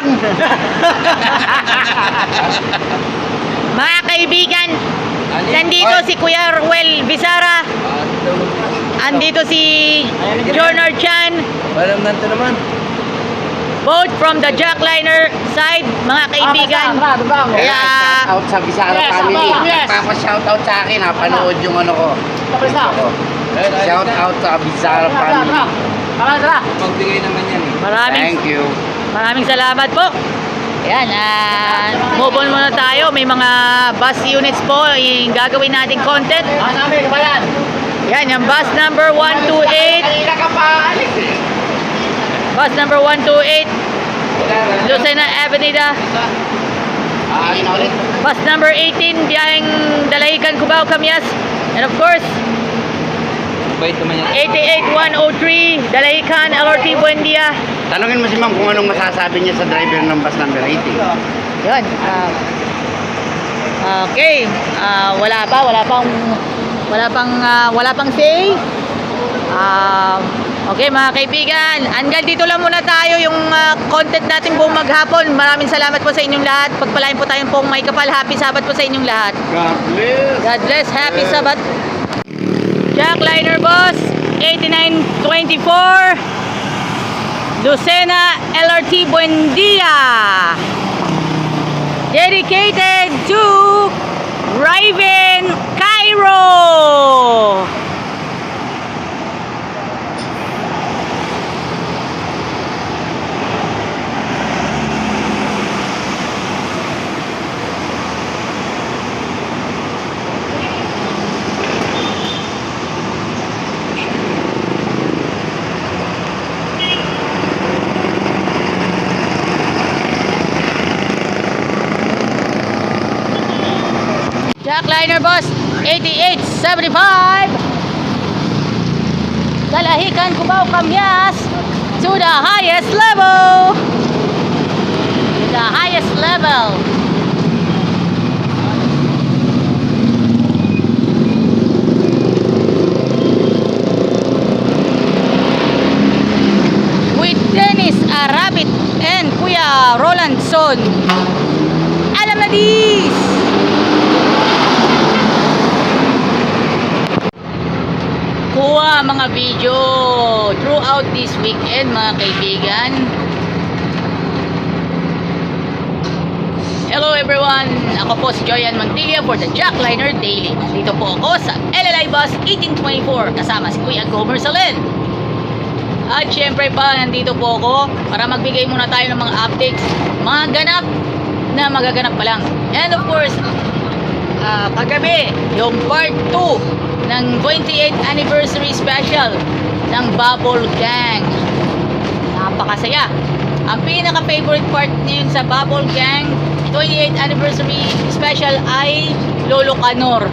lang. Mga kaibigan, nandito si Kuya Ruel Visara. Andito si Jornar Chan. Walang ganito naman. Both from the Jackliner side, mga kaibigan. Kaya shoutout sa Visara family. Nagpapa-shoutout sa akin ha. Panood yung ano ko. Shoutout sa Visara family. Magbigay naman yan eh. Thank you. Maraming salamat po. Ayan, move on muna tayo. May mga bus units po yung gagawin nating content. Yan, yung bus number 128. Bus number 128, Lucena Avenida. Bus number 18, biyaheng Dalahican, Cubao, Camias. And of course, Bait naman yan. 88103, Dalahican, LRT, Buendia. Tanungin mo si ma'am kung anong masasabi niya sa driver ng bus number 18. Yan. Okay. Wala pang say. Okay mga kaibigan, hanggang dito lang muna tayo yung content natin buong maghapon. Maraming salamat po sa inyong lahat. Pagpalain po tayong pong may kapal. Happy Sabat po sa inyong lahat. God bless. God bless. Happy Sabat. Jackliner Bus 8924, Lucena LRT, Buendia. Dedicated to Raven Cairo. Jackliner Bus 8875, Dalahican, Cubao, Camias, to the highest level. To the highest level. With Dennis Arabit and Kuya Rolandson. Alam na dis! Kuha mga video throughout this weekend mga kaibigan. Hello everyone, ako po si Joyan Montilla for the Jackliner Daily. Nandito po ako sa LLI Bus 1824 kasama si Kuya Gomer Salen. At syempre pa, nandito po ako para magbigay muna tayo ng mga updates, mga ganap na magaganap pa lang. And of course, kagabi, yung part 2 ng 28th anniversary special ng Bubble Gang. Napakasaya. Ang pinaka-favorite part ngayon sa Bubble Gang 28th anniversary special ay Lolo Canor.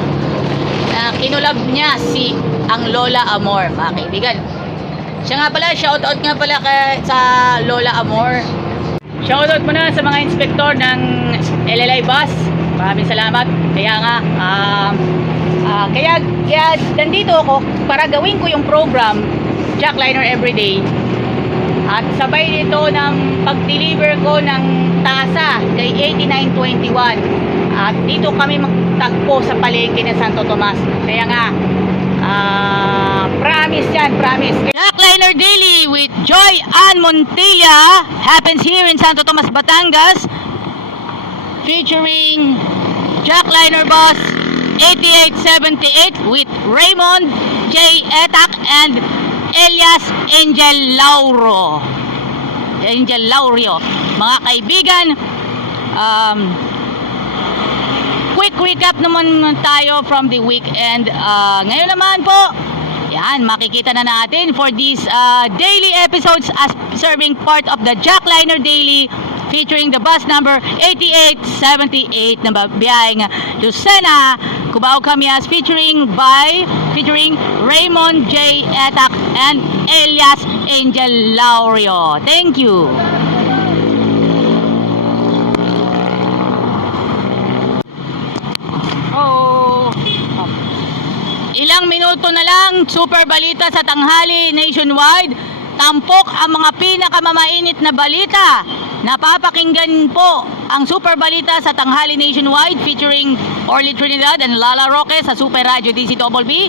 Kinulab niya si ang Lola Amor, mga kaibigan. Siya nga pala, shoutout nga pala sa Lola Amor. Shoutout muna sa mga inspektor ng LLI Bus. Maraming salamat. Kaya nandito ako para gawin ko yung program Jackliner Everyday. At sabay nito ng pag-deliver ko ng tasa kay 8921. At dito kami magtagpo sa palengke ng Santo Tomas. Kaya nga, promise yan, promise. Jackliner Daily with Joy Ann Montilla happens here in Santo Tomas, Batangas, featuring Jackliner Bus 8878 with Raymond J. Etak and Elias Angel Laurio. Mga kaibigan, quick recap naman tayo from the weekend. Ngayon naman po, yan, makikita na natin for these daily episodes as serving part of the Jackliner Daily featuring the bus number 8878 na biyaheng Lucena, Cubao, Camias, featuring Raymond J. Etak and Elias Angel Laurio. Thank you. Ilang minuto na lang, super balita sa tanghali nationwide. Tampok ang mga pinakamamainit na balita Napapakinggan po ang Super Balita sa Tanghali Nationwide featuring Orly Trinidad and Lala Roque sa Super Radio DZBB.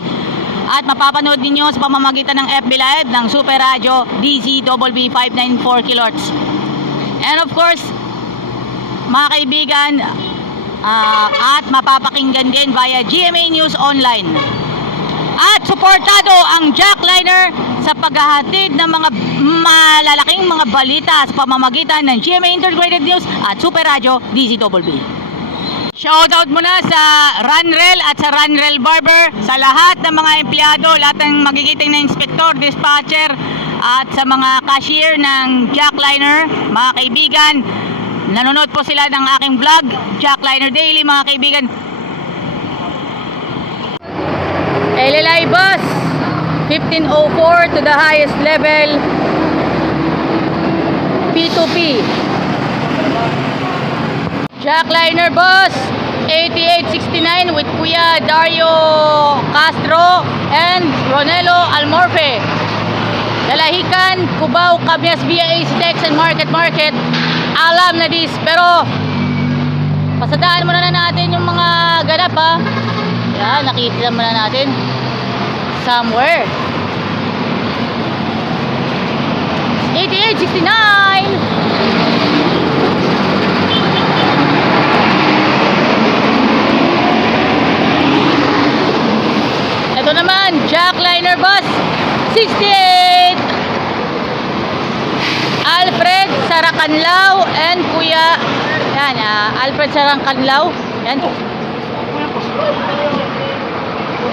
At mapapanood ninyo sa pamamagitan ng FB Live ng Super Radio DZBB 594 kHz. And of course, mga kaibigan, at mapapakinggan din via GMA News Online. At suportado ang Jackliner sa paghahatid ng mga malalaking mga balita sa pamamagitan ng GMA Integrated News at Super Radio DZBB. Shoutout muna sa Runrel at sa Runrel Barber, sa lahat ng mga empleyado, lahat ng magigiting na inspektor, dispatcher at sa mga cashier ng Jackliner, mga kaibigan. Nanonood po sila ng aking vlog, Jackliner Daily, mga kaibigan. LLI bus 1504 to the highest level, P2P. Jackliner bus 8869 with Kuya Dario Castro and Ronelo Almorfe. Dalahican, Cubao, Cabias via Astex and Market. Alam na dis, pero pasadaan muna na natin yung mga ganap ha. Yan, nakita muna natin somewhere. 8869. Ito naman, Jackliner bus 68 Alfred Saracanlao and Kuya yan, Alfred Saracanlao yan.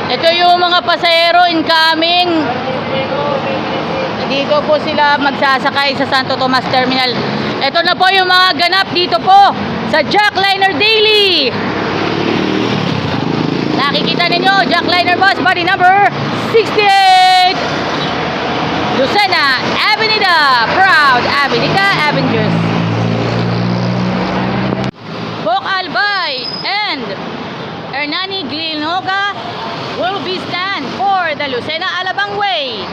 Ito yung mga pasahero incoming. Dito po sila magsasakay sa Santo Tomas Terminal. Ito na po yung mga ganap dito po sa Jackliner Daily. Nakikita ninyo, Jackliner bus body number 68 Lucena Avenida, proud Avenida Avengers. Bok Albay and Hernani Glinoga will be stand for the Lucena Alabang Way.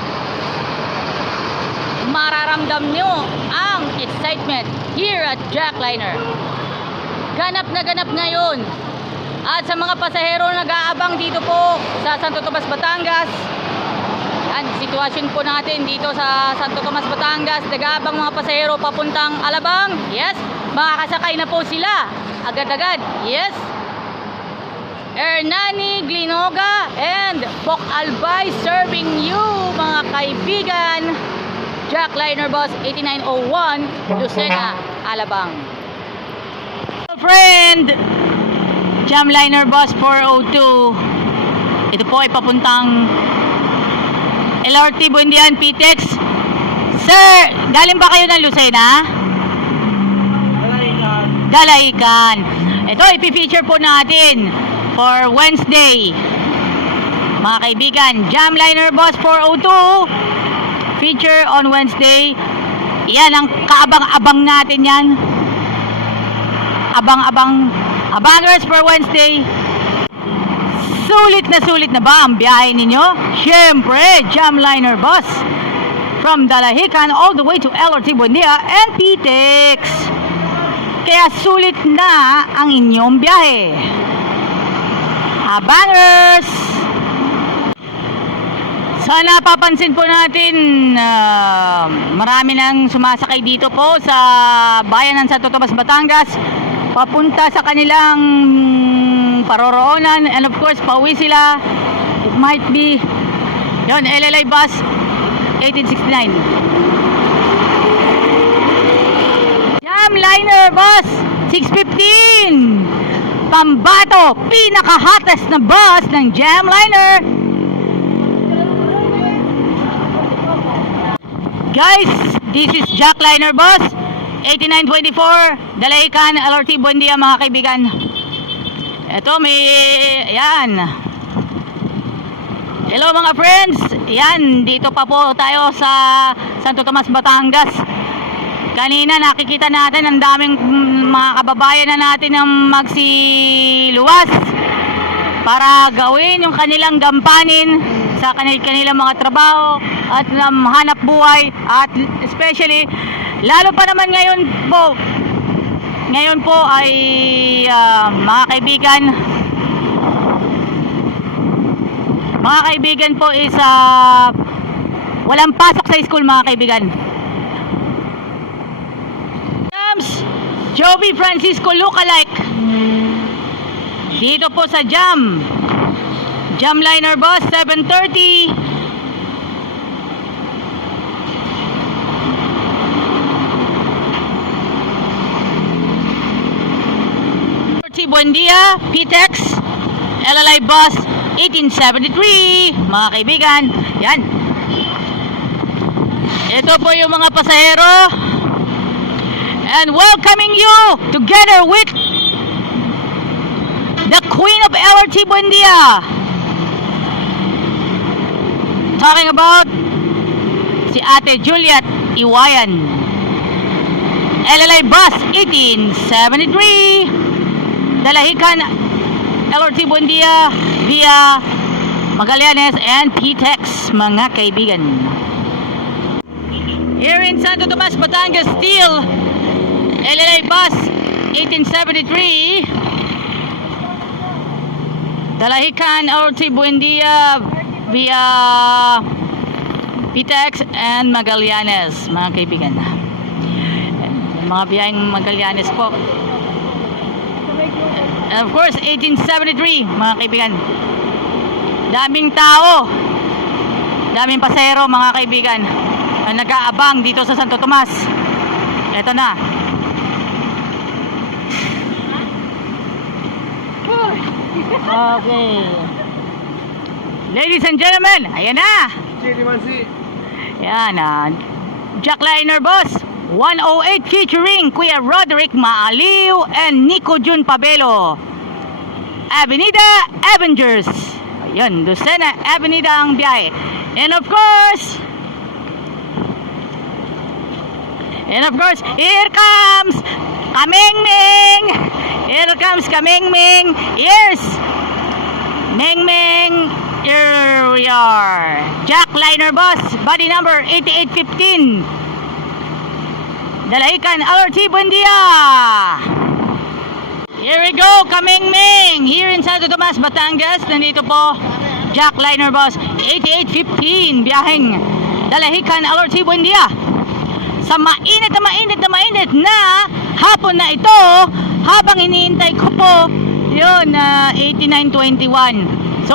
Mararamdam nyo ang excitement here at Jackliner. Ganap na ganap ngayon. At sa mga pasahero nag-aabang dito po sa Santo Tomas, Batangas, yan, sitwasyon po natin dito sa Santo Tomas, Batangas, nag-aabang mga pasahero papuntang Alabang. Yes, makakasakay na po sila agad-agad. Yes, Hernani Glinoga and Bok Albay serving you, mga kaibigan. Jackliner bus 8901 Lucena, Alabang. Friend, Jamliner bus 402. Ito po ay papuntang LRT Buendian, PTEX. Sir, galing ba kayo ng Lucena? Dalahican. Ito, ipi-feature po natin for Wednesday. Mga kaibigan, Jamliner bus 402. Feature on Wednesday. Yan ang kaabang-abang natin yan. Abangers for Wednesday. Sulit na ba ang biyahe ninyo? Siyempre, Jamliner bus from Dalahican all the way to LRT Buendia and PTEX. Kaya sulit na ang inyong biyahe. Abangers! Sana papansin po natin, marami nang sumasakay dito po sa bayan ng Santo Tomas, Batangas, papunta sa kanilang paroroonan, and of course pauwi sila. It might be yon, LLI bus 1869. Jamliner bus 615 Pambato, pinaka-hottest na bus ng Jamliner. Guys, this is Jackliner bus 8924 Dalahican, LRT Buendia, mga kaibigan. Ito may, yan. Hello mga friends. Yan, dito pa po tayo sa Santo Tomas, Batangas. Kanina nakikita natin ang daming mga kababayan na natin ang magsiluwas para gawin yung kanilang gampanin sa kanilang mga trabaho at hanap buhay, at especially Lalo pa naman ngayon po ay mga kaibigan po is walang pasok sa school mga kaibigan. Joby Francisco lookalike dito po sa Jamliner bus 7:30. Buendia, PTEX, LLI bus 1873 mga kaibigan. Yan, ito po yung mga pasahero, and welcoming you together with the Queen of LRT Buendia, talking about si Ate Juliet Iwayan. LLI bus 1873 Dalahican LRT Buendia via Magallanes and PTEX mga kaibigan. Here in Santo Tomas, Batangas, still LLI bus 1873 Dalahican LRT Buendia via PTEX and Magallanes mga kaibigan. Mga biyaheng Magallanes po. And of course 1873 mga kaibigan. Daming tao, daming pasahero mga kaibigan na nag-aabang dito sa Santo Tomas. Ito na. Okay, ladies and gentlemen, ayan na. Yan Jackliner bus 108 featuring Kuya Roderick Maaliw and Nico Jun Pabelo. Avenida Avengers. Ayun, Lucena Avenida ang biyahe. And of course, here comes Kamengmeng. Here comes Kamengmeng. Yes, Mengmeng. Here we are. Jackliner bus, body number 8815. Dalahican LRT Buendia. Here we go, Kamengmeng. Here in Santo Tomas, Batangas. Nandito po Jackliner bus 8815 biyaheng Dalahican LRT Buendia. Sa mainit na hapon na ito, habang iniintay ko po yun 8921. So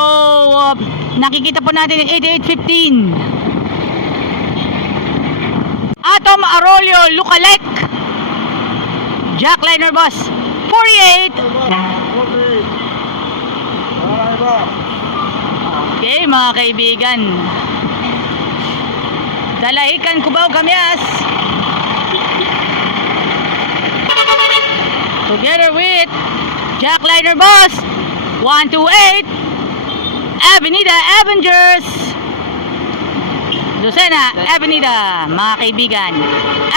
nakikita po natin 8815. Atom Arroyo lookalike Jackliner bus 48. Okay mga kaibigan, Dalahican Cubao Camias together with Jackliner bus 128 Avenida Avengers, Lucena Avenida mga kaibigan.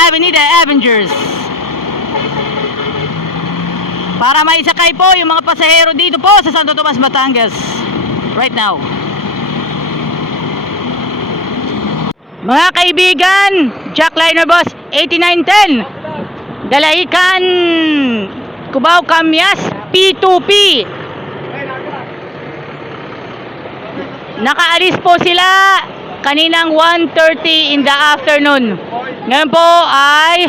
Avenida Avengers, para maisakay po yung mga pasahero dito po sa Santo Tomas, Batangas right now. Mga kaibigan, Jackliner bus 8910 Dalahican Cubao Camias P2P. Nakaalis po sila kaninang 1:30 in the afternoon. Ngayon po ay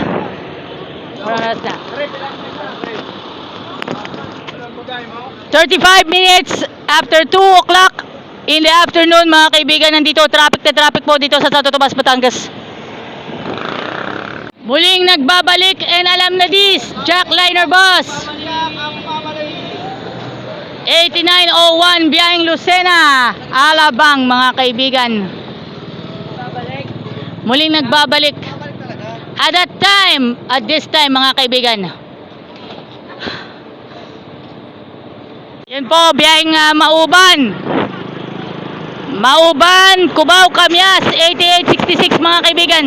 35 minutes after 2 o'clock in the afternoon mga kaibigan. Nandito traffic na traffic po dito sa Santo Tomas, Batangas. Muling nagbabalik and alam na this, Jackliner bus 8901 biyaheng Lucena, Alabang mga kaibigan. Muling nagbabalik at this time mga kaibigan. Yan po, biyaheng Mauban, Cubao Camias 8866 mga kaibigan.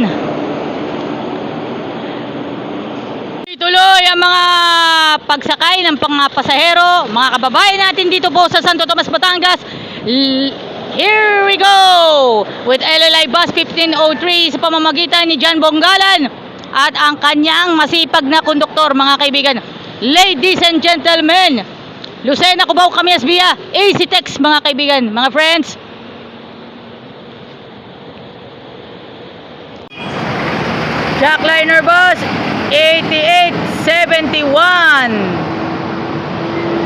Tuloy ang mga pagsakay ng mga pasahero, mga kababayan natin dito po sa Santo Tomas, Batangas. Here we go with LLI bus 1503 sa pamamagitan ni John Bonggalan at ang kanyang masipag na konduktor, mga kaibigan. Ladies and gentlemen, Lucena Cubao Camias via AC Tex, mga kaibigan, mga friends. Jackliner Boss 8871,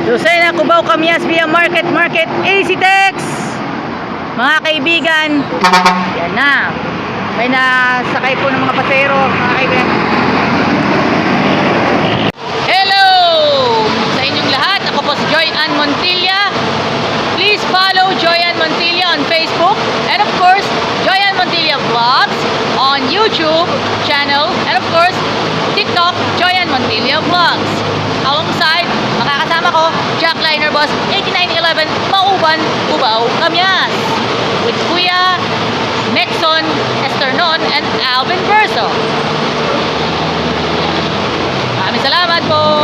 Lucena Cubao Camias via Market AC Tex, mga kaibigan. Yan na, may nasakay po ng mga pasero, mga kaibigan. Hello sa inyong lahat, ako po si Joy Ann Montilla. Please follow Joy Ann Montilla on Facebook, and of course Joy Ann Montilla Vlogs on YouTube channel, and of course TikTok, Joy Ann Montilla Vlogs. Alongside, makakasama ko, Jackliner Boss 8911, Mauban, Cubao, Camias, with Kuya Nexon Esternon and Alvin Verso. Maraming salamat po.